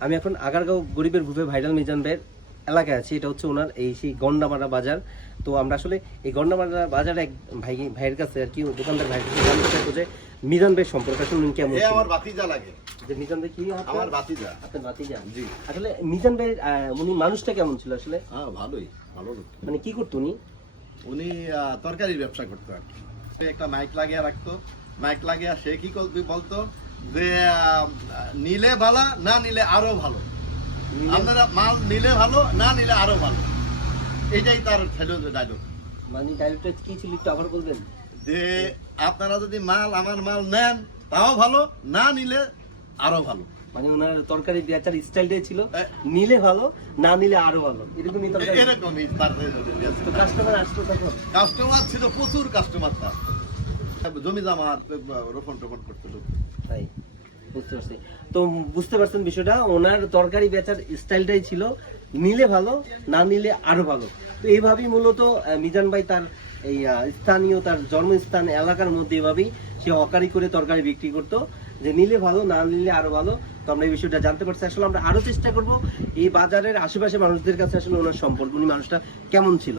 আমি এখন আগারগাঁও গরিবের গ্রুপে ভাইরাল মিজান ভাইয়ের এলাকায় আছি। এটা হচ্ছে ওনার এই সেই গন্ডামারা বাজার। তো আমরা আসলে এই গন্ডামারা বাজারে এক ভাইয়ের কাছে আর কি দোকানদার ভাইয়ের কাছে জানতে চাইবো যে মিজান ভাইয়ের সম্পর্কে আসলে উনি কেমন। আমার ভাতিজা লাগে। যে মিজান ভাই কি আমার ভাতিজা। আপনার ভাতিজা? জি। আসলে মিজান ভাই উনি মানুষটা কেমন ছিল আসলে? হ্যাঁ, ভালোই ভালো লোক। মানে কি করতো উনি? উনি তরকারির ব্যবসা করতো আর কি। একটা মাইক লাগিয়ে রাখতো, মাইক লাগিয়ে সে কি বলতো যে নিলে ভালো, না নিলে আরো ভালো, আপনারা মাল নিলে ভালো, না নিলে আরো ভালো। এটাই তার ছিল ডায়লগ। মানে ডায়লগটা কি ছিল একটু আবার বলবেন? যে আপনারা যদি মাল আমার মাল নেন তাও ভালো, না নিলে আরো ভালো। মানে ওনার তরকারি বেচার স্টাইলটাই ছিল নিলে ভালো, না নিলে আরো ভালো, এরকমই তরকারি। এরকমই কাস্টমার আসতো তখন? কাস্টমার ছিল প্রচুর, কাস্টমার তার জমি জমা রোপণ টোপণ করতে লোক। তাই বুঝতে পারছি। তো বুঝতে পারছেন বিষয়টা, ওনার তরকারি বেচার স্টাইলটাই ছিল নিলে ভালো, না নিলে আরো ভালো। তো এইভাবেই মূলত মিজান ভাই তার এই স্থানীয় তার জন্মস্থান এলাকার মধ্যে এভাবেই সে অকারি করে তরকারি বিক্রি করতো, যে নিলে ভালো, না নিলে আরো ভালো। তো আমরা এই বিষয়টা জানতে পারছি। আসলে আমরা আরো চেষ্টা করব এই বাজারের আশেপাশে মানুষদের কাছে আসলে ওনার সম্পর্ক, উনি মানুষটা কেমন ছিল।